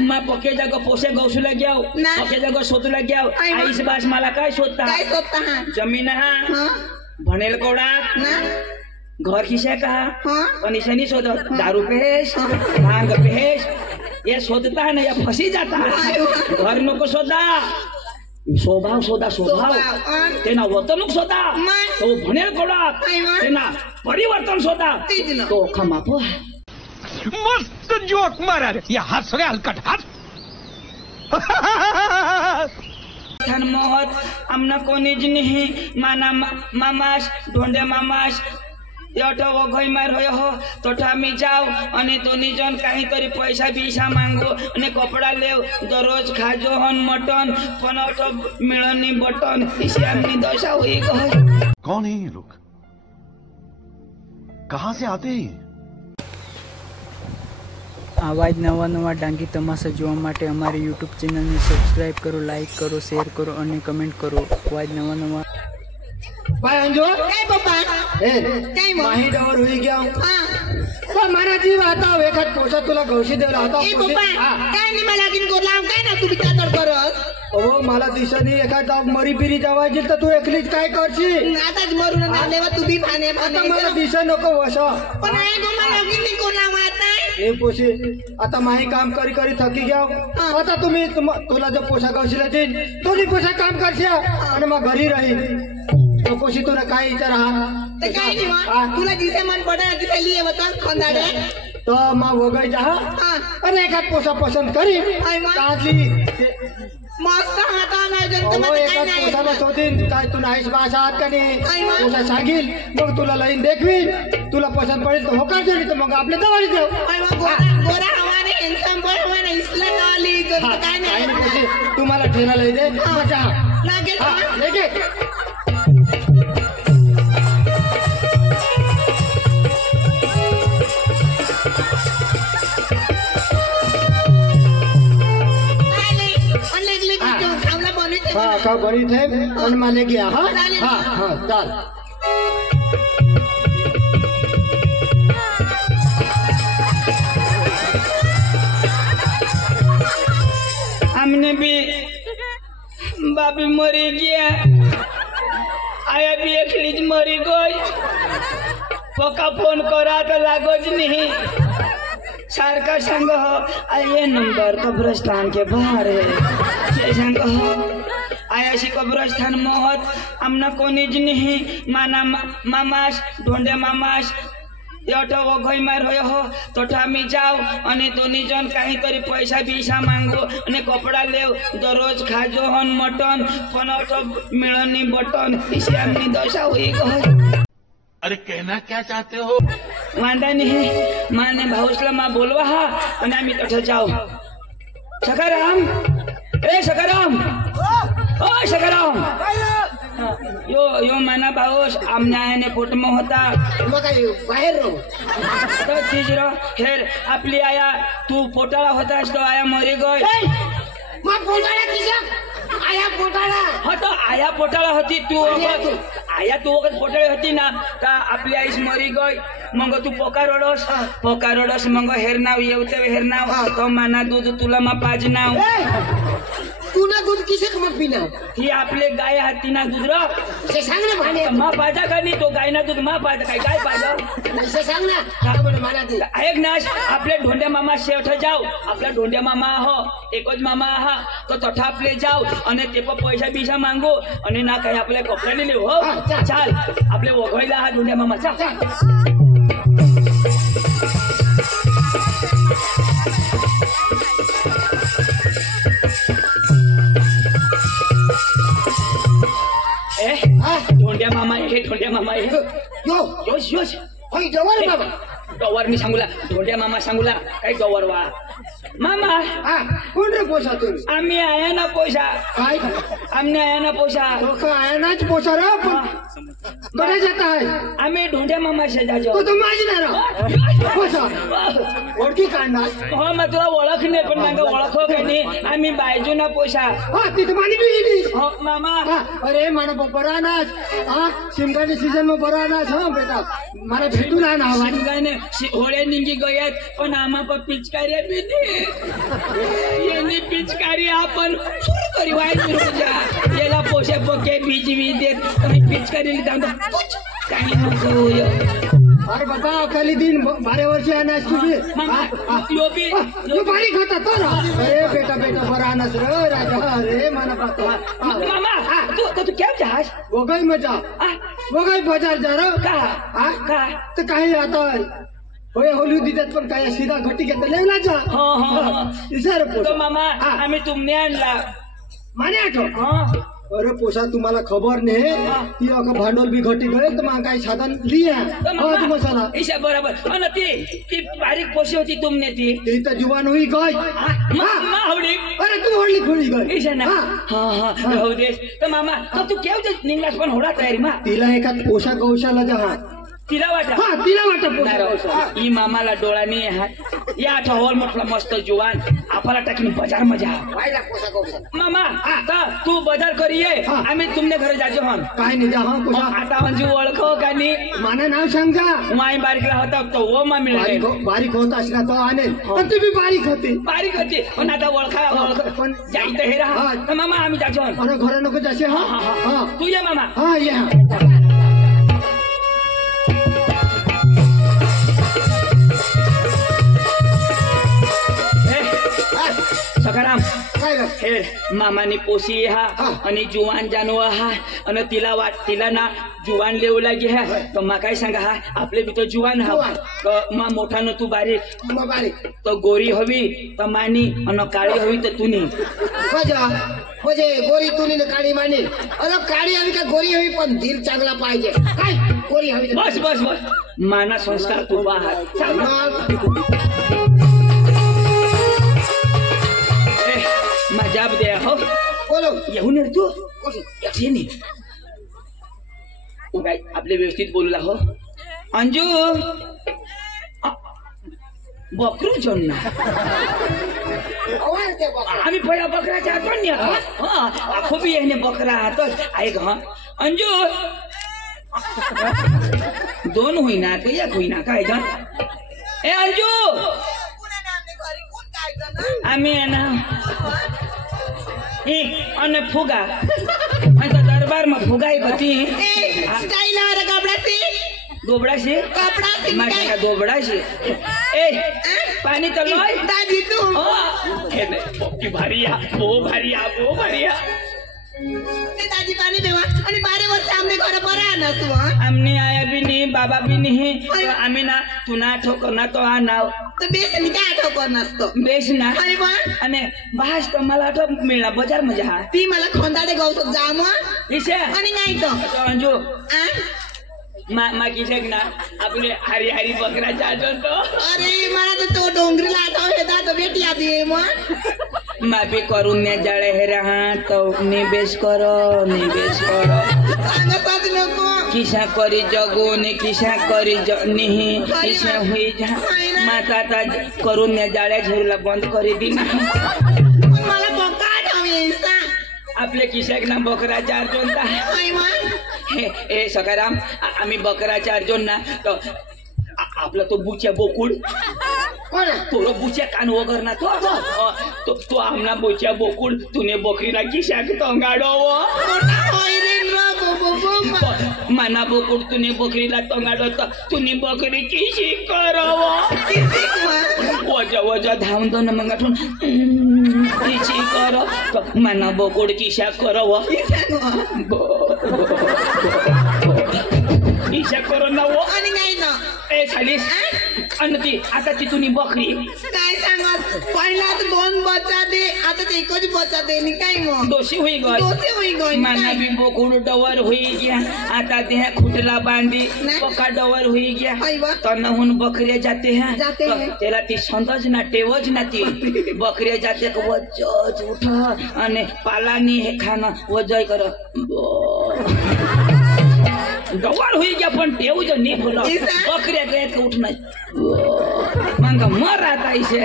मा पक्के जागो पोसे गौसू लाग्याव पक्के जागो शोधू लाग्याव आईस बास मला काय शोधता जमीन हा भनेल कोडा घर खिसे का निशानी शोधत दारू पेश भांग पेश ये शोधता है ना या फंसी जाता है घर नको शोधा स्वभाव शोधा स्वभाव तेना वर्तणूक शोधा तो भनेल कोडा तेना परिवर्तन शोधा तो खमापो मस्त जोक मारा रे या हात सगळे हलकट हात थान मोहत आमना कोणीच नाही माना मामास ढोंडे मामास एवढा वघई मार हो तोठा आम्ही जाऊ आणि दोन्ही जण काहीतरी पैसा बिसा मागू आणि कपडा लेव दररोज खाजो हन मटन पण मिळणी बटन इसे आम्ही दशा हुई कौन है ये लोग कहां से आते हैं आवाज नवा नवा डांगी तमाशा જોવા માટે અમારી YouTube ચેનલને સબસ્ક્રાઇબ કરો લાઈક કરો શેર કરો અને કમેન્ટ કરો આવાજ નવા નવા भाई अंजो काय पप्पा ए काय मग माही डवर हुई गया हां तो मारा जीव आता एखाद पोसा तुला गौशी देवला होता ए पप्पा काय नाही मला लागीन कोलाम काय ना तू बिचार करत ओ मला दिसनी एखाद मरी पिरी जावायची तर तू एकलीच काय करशील आताच मरून आलेवा तू बी भाने आता मला दिस नको वसा पण आहे गो मला लागीन कोलाम आता ए पोशी आता माही काम करी करी थकी गया आता तुम्ही तुला जो पोसा गौशीला देईन तुम्ही पोसा काम करशा आणि मग घरी राहील तो पोशी तुला काय विचार ते काय नाही तुला जिथे मन पडा तिथे लिये होता खंदाडे तो मग वगै जा अरे एखाद पोसा पसंत करी काढली मस्त हाता नाही जंत अहो मध्ये एखाद काय पोसाला नाही शोधीन काय तू नाहीस भाषा आहात का नाही पोसा सांगील मग तुला लाईन देखवीन तुला पसंत पडेल तर होकार देईल तर मग आपल्या जवळ देऊ गोरा हमारे हॅन्डसम बॉय हमारे इसला डाली काय नाही तुम्हाला ठेला लई दे मजा लागेल लेके हाँ का बनी थे और माले गया हाँ हाँ हाँ चल हमने भी बाबी मरी गया आया भी एकलीच मरी गई पक्का फोन करा तो लागोच नहीं सारखा संग हो आये नंबर कब्रस्तान के बाहर है संग हो आयाशी कब्रस्तान मोहत आमना कोणीच नाही माना मामास ढोंडे मामास एवढा वघई मार हो तोठा आम्ही जाऊ आणि दोन्ही जण काहीतरी पैसा बिसा मागू आणि कपडा लेव दररोज खाजो हन मटन पण मिळणी बटन इसे आम्ही दशा हुई अरे कहना क्या चाहते हो वांदा नहीं माने भाऊसला मा बोलवा हा आणि आम्ही तठे जाऊ सकाराम ए सकाराम ओ सकाराम यो यो माना भाऊस आमना याने पोट में होता बाहेर रो तो चीज रो हेर आपली आया तू पोटाला होतास तो आया मरी गई मग पोटाळा किसा आया पोटाळा हो तो आया पोटाळा होती तू आया तू वगैरे पोटाळी होती ना का आपली आईस मरी गई मग तू पोकारोडस मग हेरनाव येवते हेरनाव तो माना दूध तुला मा पाज नाव तूना दूध किसे मग पिना ही आपले गाय हातीना दूध रो से सांग ना भाने मा पाजा का नाही तो गायना दूध मा पाजा काय काय पाजा से सांग ना का बोल मला दूध ऐक नाश आपले ढोंडे मामा शेवठ जाऊ आपला ढोंडे मामा हो एकच मामा हा तो तठा आपले जाऊ आणि ते पण पैसा बिसा मागू आणि ना काही आपल्या कपडे नेले हो चाल आपले वघईला हा ढोंडे मामा चाल ढोंड्या मामा हे यो योश योश होय जवळ बाबा गवर मी सांगूला ढोंड्या मामा सांगूला काय गवर वा मामा हा कोण रे पोसा तुम्ही आम्ही आया ना पैसा काय आमने आया ना पैसा तो का आहे नाच पोसा रे पण कड़े जाता है आम्ही ढोंड्या मामा शेजारचो तो माझी ना कसा ओळखी काढणार हो मग तुला ओळख नाही पण मागं ओळखो का नाही आम्ही बायजू ना पोशा हा तिथे मानी गेली हो मामा अरे मला बरा अनाज हा शिमगाच्या सीझन में बरा अनाज हा बेटा मला भेटून आण हवा शिमगाने होळे निंगी गयात पण आम्हा पण पिचकाऱ्या बिने यांनी पिचकारी आपण सुरू करी व्हायची रोजा याला पोशे पोके बीज देत तुम्ही पिचकारी काही नको अरे बाबा खाली दिन 12 वर्ष अनाज तुझी तू बारीक होता तो ना अरे बेटा बेटा बरा अनाज रे राजा अरे मला पाहतो मामा तू क्या जहाज वगै मजा वगै बाजार जा रो का तर काही आता होय होली दितात पण काय सीधा घटी घेता लेवला जा हो इसार तो मामा आम्ही तुमने आणला माने आठो अरे पोसा तुम्हाला खबर नाही ती अगं भांडवल बी घटी गए तर मग काही साधन लिया तू मसाला ईशा बरोबर आणि ती बारीक पोशी होती तुमने ती तर जुवान हुई गई आवडी अरे तू होळली खोली गई ईशा ना हो देश तर मामा तू केव्हा निघलास पण होडा तयारी मा तिला एका पोशा गौशाला जा तिला वाटा ही मामाला डोळा नाही आहे या हॉल म्हटलं मस्त जुवान आपला टाकीन बाजार मजा मामा तू बाजार करिये आम्ही तुमने घरी जायचो हम काय नाही जा पोशा आता म्हणजे ओळखो का नाही माना नाव सांगा माई बारीकला होता तो वो मा मिळाले बारीक होता असला तो आणेल पण तुम्ही बारीक होती पण आता ओळख पण जायचं हे राहा तर मामा आम्ही जायचो हम घरा नको जायचे हा तू ये मामा हा ये सकाराम हे मामानी पोसी हा आणि जुवान जानवर हा आणि तिला ना जुवान लेऊ लागे हा तर मा काय सांगा हा आपले बी तो जुवान हा मा मोठा न तू बारीक तो गोरी हवी तर मानी आणि काळी हवी तर तुनी म्हणजे गोरी तुनी काळी मानी अरे काळी हवी का गोरी हवी पण दिल चांगला पाहिजे काय गोरी हवी बस बस बस माना संस्कार तू बाहेर मजाब दे हो बोलो येऊन ये तू नाही काय आपले व्यवस्थित बोलला हो अंजू बकरू जोडना आम्ही पहिला बकराच्या हातून खूप येणे बकरा हातच ऐक हा अंजू 2 होईना ते 1 होईना काय ग ए अंजू आम्ही आहे ना અને ફુગા અને તો દરબારમાં ફુગાઈ હતી સ્ટાઈલ આ કપડાથી ગોબડા છે કપડાથી મારા કાકા ગોબડા છે એ પાણી તો લોય દાદી તું એને પોકી ભારીયા બહુ ભારીયા દાદી પાણી દેવા અને 12 વર્ષ અમને ઘરે પરા નતું અમને આયા બી નહીં બાબા બી નહીં આમી ના તું ના ઠોકર ના તો આ નાવ તો બેસ ની ક્યાં ઠોકર નસતો બેસ ના અને બહાર તો मला તો મેળા બજાર માં જા ती मला खोंदाडे गावतो जाम ઈશે आणि नाही तो अंजू मा किशक ना आपले हरी हरी बकरा चाटो तो अरे मला तो डोंगरीला आठव येता तो बेटी आधी मग माफी करून ने जाळे हे रहा तो निवेश करो सांगत नको किसा करी जगो ने किसा करी नहीं किसा हुई जा माता ता करून ने जाळे झेरला बंद करी दी मला बका आठव येसा आपले किशाक ना बकरा 4 जोनता हे सकाराम आम्ही बकरा 4 जोन ना तो आपला तो बुच्या बोकुड तो बुच्या कान वगर ना तो आमना बुच्या बोकुड तूने बकरीला किशाक तंगाडो माना बोकुड तूने बकरीला तंगाडो तूने बकरी किशी करव वजा धावून तो न मग आठवून किशी कर माना बोकुड किशा करव ईशा करो ना वो आणि नाही ना ए सालीस अन्नती आता ती तुनी बकरी काय सांगत पहिला 2 बच्चा दे आता ते एकच बच्चा दे नि काय मग दोषी हुई गई माना भी बोकुड डवर हुई गया आता ते खुटला बांधी पक्का डवर हुई गया तनहुन बकरिया जाते हैं तेला ती संदज ना टेवज ना ती बकरिया जाते को वजज उठा अने पालानी है खाना वजय कर गवार हुई गया पण टेव जो नहीं बोला ऐसा? बकऱ्या गए तो उठना मग मर आता इसे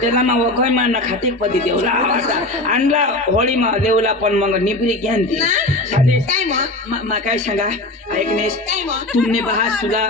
त्याला मग वखय मा न खाती पदी देवला आवाजा आणला होळी मा देवला पण मग निपरी घ्यान ती ना? साधी काय मग मा काय सांगा ऐकनेस काय मग तुमने बहास तुला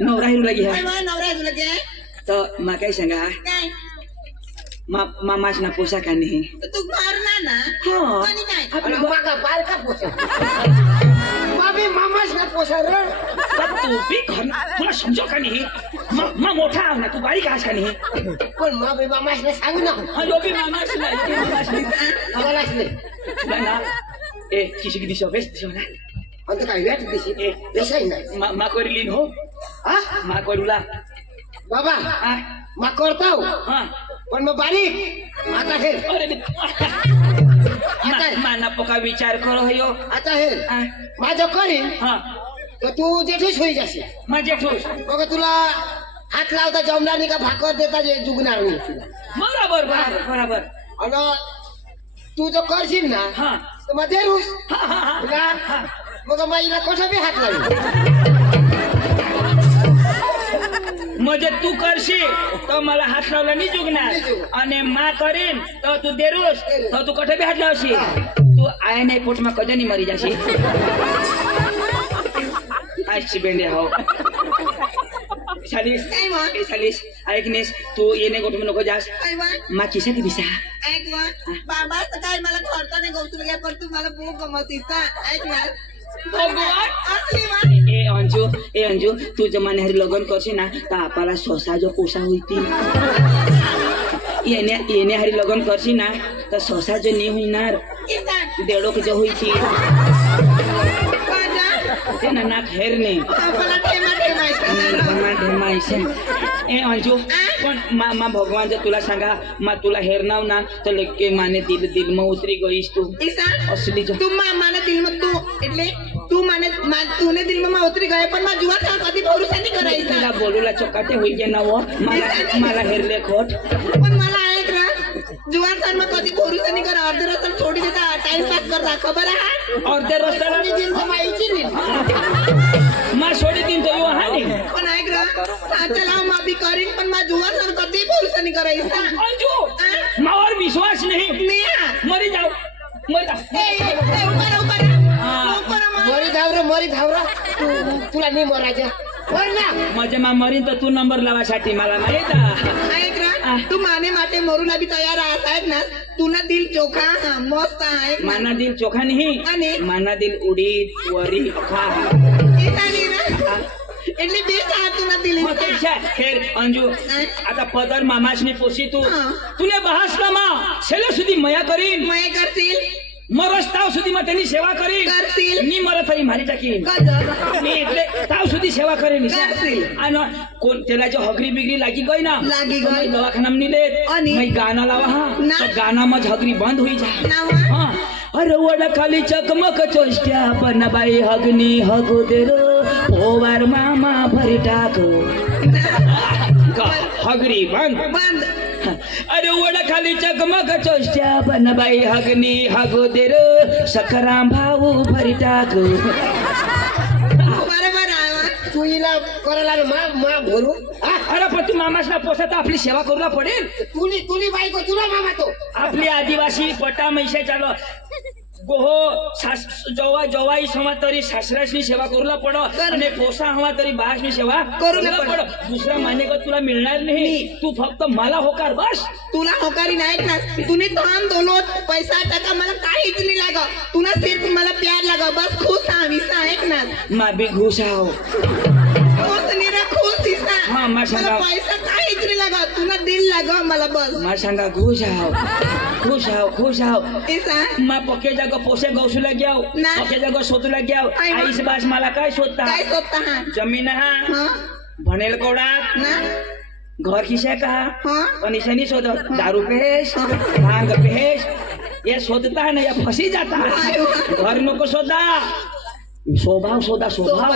नवरा हिरला घ्या काय मग नवरा तुला काय तर मा काय सांगा काय मामाच ना पोशाख नाही तू मारणार ना हा. आणि काय आपलं मागा पार का पोसा बाबी मामाच ना पोसा रे तर तू बी घर तुला समजो का नाही मा मोठा आहे ना तू बारीक आहेस का नाही पण बाबी मामाच ना सांगू ना हा यो बी मामाच ना यो बी मामाच ना आम्हालाच नाही तुला ना ए किसी की दिशा बेस्ट दिशा ना अंत काय वेट दिसी ए देसाई नाही मा कोरिलीन हो हा मा कोरुला बाबा हा मा करताव हा पण मग बारीक आता हे अरे माना पोका विचार करो हो आता हे हा माझं करीन हा तर तू जेठीच होई जाशील माझे ठोस बघ तुला हात लावता जमणार नाही का भाकर देता जे जुगणार नाही तुला बरोबर बरोबर बरोबर आणि तू जो करशील ना हा तर मग देरूस हा हा हा तुला मग माईला कोठं बी हात लावू म्हणजे तू करशील तर मला हात लावला नाही जुगणार आणि मा करीन तर तू देरूस तर तू कुठे बी हात लावशील तू आय नाही पोट मा कधी नाही मरी जाशील आजची बेंडे हो सालीस काय मग ए सालीस ऐकनेस तू येणे गोठून नको जास काय मग मा किसा की दिसा ऐक मग बाबा सकाळी मला घरचा नाही गौतुल घ्या पण तू मला खूप गमतीचा ऐक ना असली मग ए अंजू तू जमाने हरी लगन करशी ना तर आपला सोसा जो पोसा होती येणे हरी लगन करशी ना तर सोसा जो नाही होणार किसान देडो जो होई थी माझा ते ना नाक हेर ने आपला ठेमा ठेमायचा ए अंजू पण मा भगवान जर तुला सांगा मा तुला हेरनाव ना तर लेके माने दिल में उतरी गईस तू ईसा असली जो તું માના દિલમાં તું એટલે તું મને તુને દિલમાં ઉતરી ગયો પણ માં જુવા था कधी भरोसा नाही करायचा तुला बोलूला चोकाटे होई गे ना वो मला हेरले खोट पण मला ऐक ना जुवा था માં कधी भरोसा नाही करा अर्ध रस्ता छोडी देता टाइम पास करता खबर आहे और ते रस्त्याला दिन माईची नाही मा सोडी तीन तो हा नाही पण ऐक ना साचा लाव मा बी करीन पण मा जुवा था कधी भरोसा नाही करायचा अंजू मावर विश्वास नहीं नेहा मरी जाओ मरी जाओ ए ऊपर मरी धाव रे तुला नाही मरायचं वर ना माझ्या मा मरीन तर तू नंबर लावासाठी मला माहित आहे ऐक ना तू माने माटे मरूला बी तयार आहे ना तुना दिल चोखा हा मस्त आहे माना दिल चोखा नहीं आणि माना दिल उडीद वरी खा इतानी ना એટલે બે સાત तुला दिली मग कशा खेर अंजू आता पदर मामासनी पोसी तू तुने बहासला मा छेले सुधी मया करीन मय करतील मरस ताव सुधी मा तेनी सेवा करीन करतील नी मरत तरी मारी टाकीन गजर मी એટલે તાવ સુધી સેવા કરેલી છે કરतील. અને કોણ તેલા જો હગરી બિગરી લાગી ગઈ ના લાગી તો ગઈ. મેં દવાખાનામાં ની લે અને? મેં ગાના લાવા હા ના. તો ગાનામાં જ હગરી બંધ હોઈ જાય ના હોય? હા અરે વડા ખાલી ચકમક ચોસ્ટ્યા પણ બાઈ હગની હગો દેરો પોવાર મામા ભરી ટાકો હગરી બંધ બંધ अरे वडा खाली चकमक चोष्ट्या पण बाई हगनी हगो देर सकराम भाऊ भरी टाक बरोबर आहे तू हिला करायला मा भरू हा अरे पण तू मामासना पोसात आपली सेवा करूला पडेल तुली बायको तुला मामा तो आपली आदिवासी पटा मैसे चालो गोहो जवा जवाई समा तरी सासरासनी सेवा करूला पडो आणि पोसा हवा तरी बासनी सेवा करूला पडो दुसरा मान्य तुला मिळणार नाही तू फक्त मला होकार बस तुला होकारी नाही ना तुने धान दौलत पैसा टका मला काहीच नाही लागा तुला सिर्फ मला प्यार लागा बस खुश आविसा ऐक ना मा बी घुसाव खुश निरा खुश दिसा हा, मा सांगा. मला पैसा काहीच नाही लागा तुला दिल लागा मला बस मा सांगा घुसाव ऐसा मा पक्के जागा पोसे गौसूला ग्याव ना. पक्के जागा सोतूला ग्याव आई मा. आईस बास मला काय शोधता काय सोचता हा जमीन हा हा भनेल कोडा ना घर किसे का हा पण इसे नहीं शोध दारू पेश भांग पेश ये शोधता है ना ये फंसी जाता है घर नको शोधा स्वभाव शोधा स्वभाव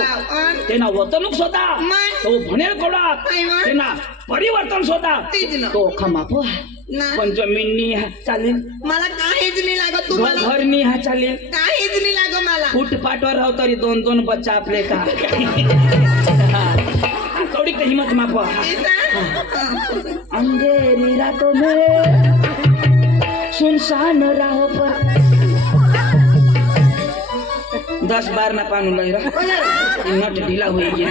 तेना वर्तणूक शोधा मग? तो भनेल कोडा आई मा. तेना परिवर्तन शोधा तेच ना. तो खमापो नाही. पण जमीन नाही हा चालेल, मला काहीच नाही लागत तुम्हाला, घर नाही हा चालेल, काहीच नाही लागत मला. फुटपाटवर राहू तरी 2-2 बच्चा आपले का कवडी का हिम्मत माप. अंधेरी रातों में सुनसान राहों पर 10 बार ना पानू लग रहा नट ढीला हो गया.